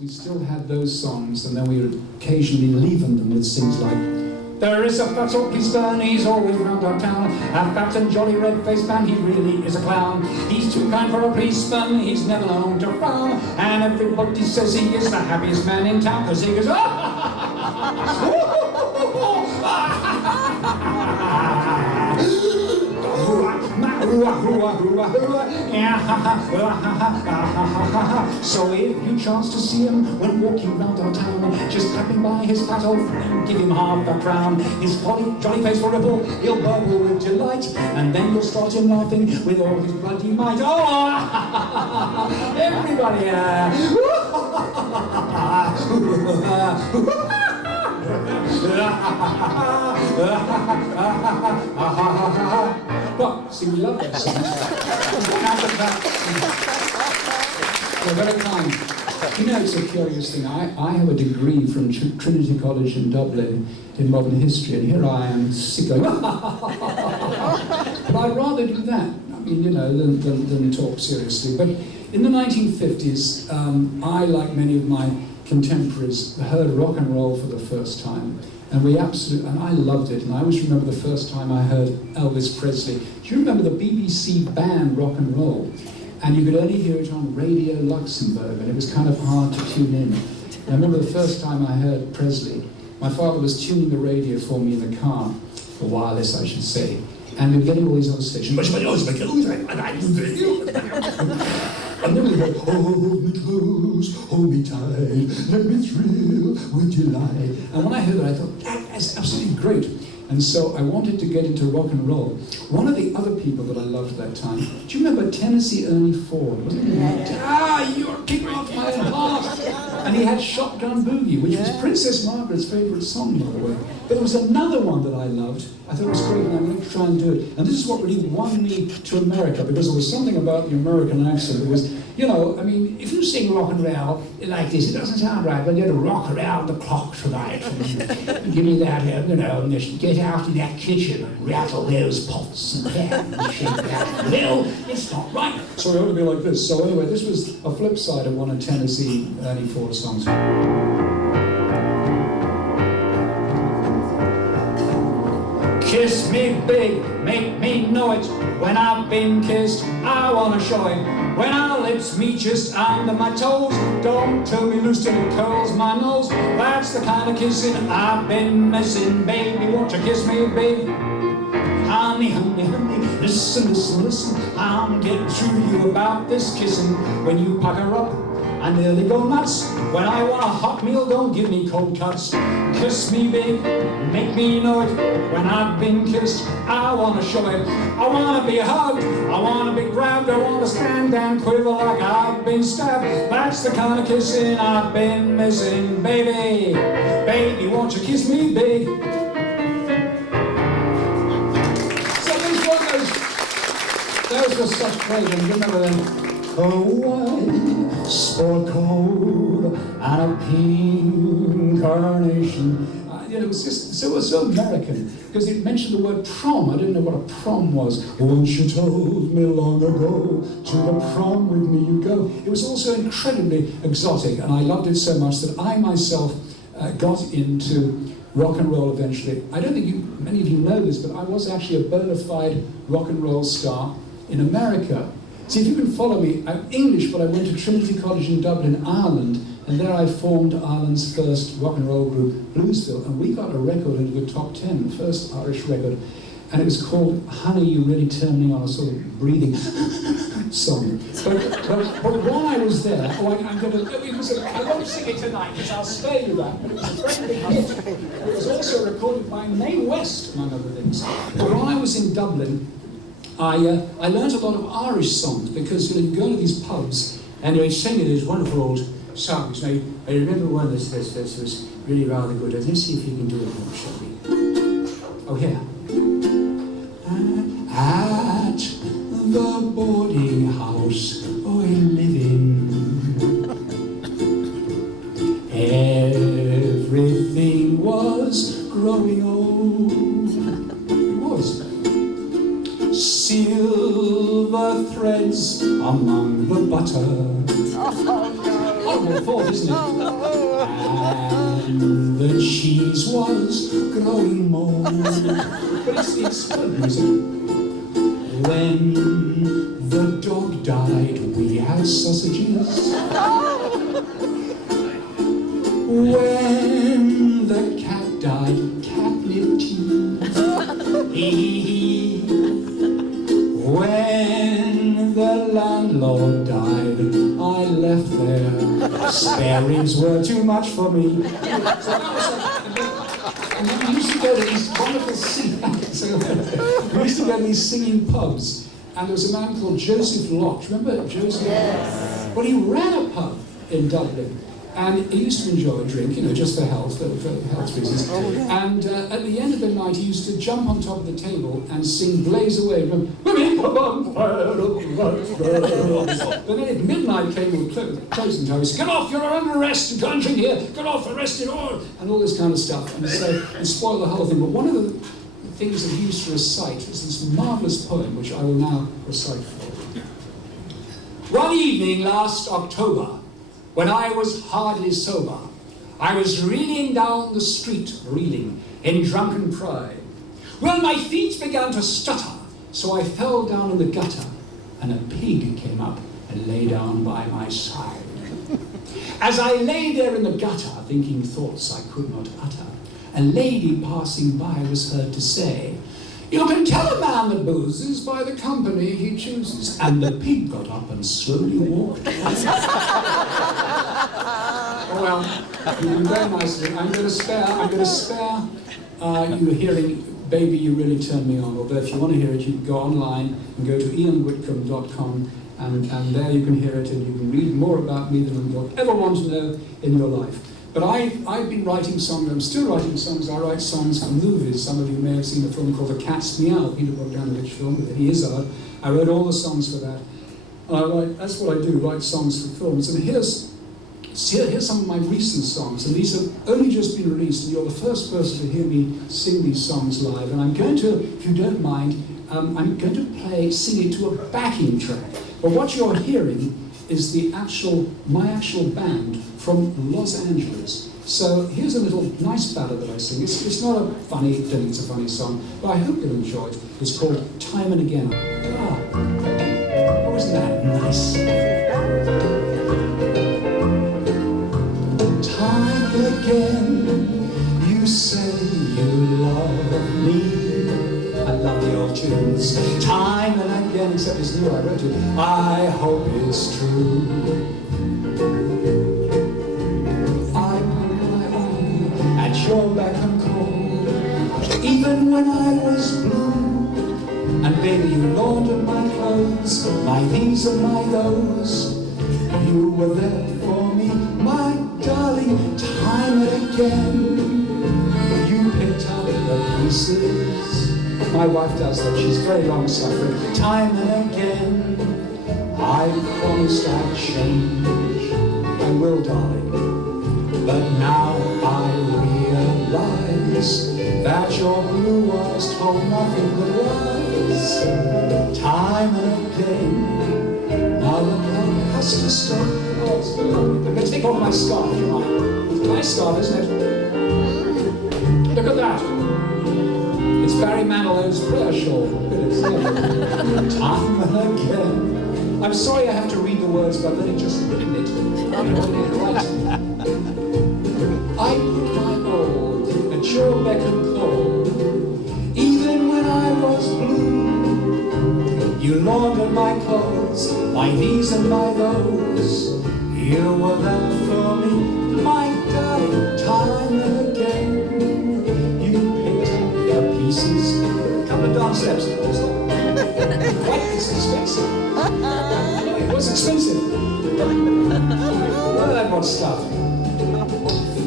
we still had those songs, and then we would occasionally leaven them with things like, there is a fat old policeman, he's always round our town, a fat and jolly red-faced man, he really is a clown. He's too kind for a policeman, he's never known to frown, and everybody says he is the happiest man in town, because he goes, so if you chance to see him when walking round our town, just clap him by his fat old friend, give him half a crown. His jolly face will ripple, he'll burble with delight, and then you'll start him laughing with all his bloody might. Oh, everybody! Well, see, we love that song. They're very kind. You know, it's a curious thing. I have a degree from Trinity College in Dublin in modern history, and here I am sick of but I'd rather do that, I mean, you know, than talk seriously. But in the 1950s, I, like many of my contemporaries, heard rock and roll for the first time. And I loved it. And I always remember the first time I heard Elvis Presley. Do you remember the BBC band Rock and Roll? And you could only hear it on Radio Luxembourg, and it was kind of hard to tune in. And I remember the first time I heard Presley, my father was tuning the radio for me in the car, or wireless I should say, and we were getting all these other stations. And then we heard, hold me close, hold me tight, let me thrill with delight. And when I heard it, I thought, that's absolutely great. And so I wanted to get into rock and roll. One of the other people that I loved at that time, do you remember Tennessee Ernie Ford? Wasn't he? Yeah. You're kicking off my heart. And he had Shotgun Boogie, which was Princess Margaret's favourite song, by the way. But there was another one that I loved. I thought it was great, and I'm going to try and do it. And this is what really won me to America, because there was something about the American accent that was, you know, I mean, if you sing rock and roll like this, it doesn't sound right, but you're to rock around the clock tonight. And give me that, you know, and just get out in that kitchen and rattle those pots and pans and shake that. Well, it's not right. So it ought to be like this. So anyway, this was a flip side of one of Tennessee Ernie Ford songs. Kiss me big, make me know it. When I've been kissed, I wanna show it. When our lips meet just under my toes, don't tell me loose till it curls my nose. That's the kind of kissing I've been missing. Baby, won't you kiss me, baby? Honey, honey, honey, listen, listen, listen. I'm getting through to you about this kissing. When you pucker up, I nearly go nuts. When I want a hot meal, don't give me cold cuts. Kiss me big, make me know it. When I've been kissed, I want to show it. I want to be hugged, I want to be grabbed. I want to stand and quiver like I've been stabbed. That's the kind of kissing I've been missing. Baby, baby, won't you kiss me big? So these were those were such great ones. Remember them? Oh, white sport coat and a pink carnation. It was just so American, because it mentioned the word prom. I didn't know what a prom was. Once you told me long ago, to the prom with me you go. It was also incredibly exotic, and I loved it so much that I myself got into rock and roll eventually. I don't think many of you know this, but I was actually a bona fide rock and roll star in America. See, if you can follow me, I'm English, but I went to Trinity College in Dublin, Ireland, and there I formed Ireland's first rock and roll group, Bluesville, and we got a record into the top 10, the first Irish record, and it was called Honey, You Really Turn Me On, a sort of breathing song. But while I was there, I won't sing it tonight, because I'll spare you that, but it was a very big hit. It was also recorded by Mae West, among other things. But while I was in Dublin, I learned a lot of Irish songs, because you go to these pubs and they sing these wonderful old songs. Now, I remember one that was really rather good. Let's see if you can do it now, shall we? Oh, here. At the boarding house we live in, everything was growing old. It was. Silver threads among the butter. Oh, no. fault, isn't it? And the cheese was growing more. But it's good music. When the dog died, we had sausages. When the cat died, catnip tea. When the landlord died, I left there. Spare ribs were too much for me. And then we used to go to these wonderful we used to go to these singing pubs, and there was a man called Joseph Locke. Remember Joseph? Yes. Well, he ran a pub in Dublin, and he used to enjoy a drink, you know, just for health reasons. Oh, yeah. And at the end of the night, he used to jump on top of the table and sing "Blaze Away" from. But then at midnight came closing time. He said, "Get off! You're under arrest! You can't drink here! Get off! Arrested! All!" And all this kind of stuff, and spoil the whole thing. But one of the things that he used to recite is this marvelous poem, which I will now recite for you. One evening last October, when I was hardly sober, I was reeling down the street, reeling in drunken pride. Well, my feet began to stutter, so I fell down in the gutter, and a pig came up and lay down by my side. As I lay there in the gutter, thinking thoughts I could not utter, a lady passing by was heard to say, "You can tell a man that boozes by the company he chooses." And the pig got up and slowly walked. Oh well, you've been very nice of you. I'm going to spare you hearing "Baby, You Really Turn Me On." Although if you want to hear it, you can go online and go to ianwhitcomb.com, and there you can hear it, and you can read more about me than you'll ever want to know in your life. But I've been writing songs, I'm still writing songs. I write songs for movies. Some of you may have seen a film called The Cat's Meow, Peter Bogdanovich film, with Eddie Izzard. I wrote all the songs for that. That's what I do, write songs for films. And here's some of my recent songs, and these have only just been released, and you're the first person to hear me sing these songs live. And I'm going to, if you don't mind, I'm going to sing it to a backing track. But what you're hearing is my actual band from Los Angeles. So here's a little nice ballad that I sing. It's not a funny, I don't think it's a funny song, but I hope you'll enjoy it. It's called Time and Again. Oh, isn't that nice? Time and again, you say you love me. I love the old tunes. Time and again, except it's new, I wrote it. I hope it's true. I put my all at your beck and call, even when I was blue. And baby, you laundered my clothes, my these and my those. You were there for me, my darling, time and again. You picked up the pieces. My wife does that, she's very long-suffering. Time and again, I promised I'd change. I will, darling. But now I realize that your blue eyes told nothing but lies. Time and again, now the clock has to stop. I'm going to take off my scarf, if you mind. It's a nice scarf, isn't it? Look at that. It's Barry Manilow's prayer shawl. Time and again. I'm sorry I have to read the words, but I've only just written it. Right. I put my all at your beck and call, even when I was blue. You laundered my clothes, my these and my those. You were there for me, my darling, time and again. Pieces, a couple of dance steps. What? It's expensive. It was expensive. Well, that was stuff.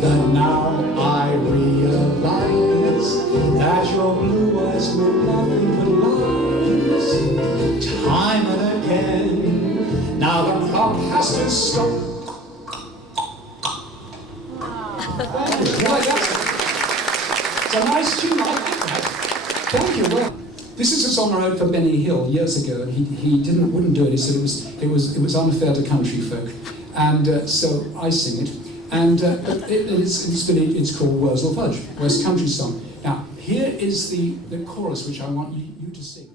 But now I realize that your blue eyes were nothing but lies. Time and again, now the clock has to stop. It's a nice tune, I like that. Thank you. Well, this is a song I wrote for Benny Hill years ago, and he wouldn't do it. He said it was unfair to country folk. And so I sing it. And it's called Wurzel Fudge, West Country Song. Now, here is the chorus which I want you to sing.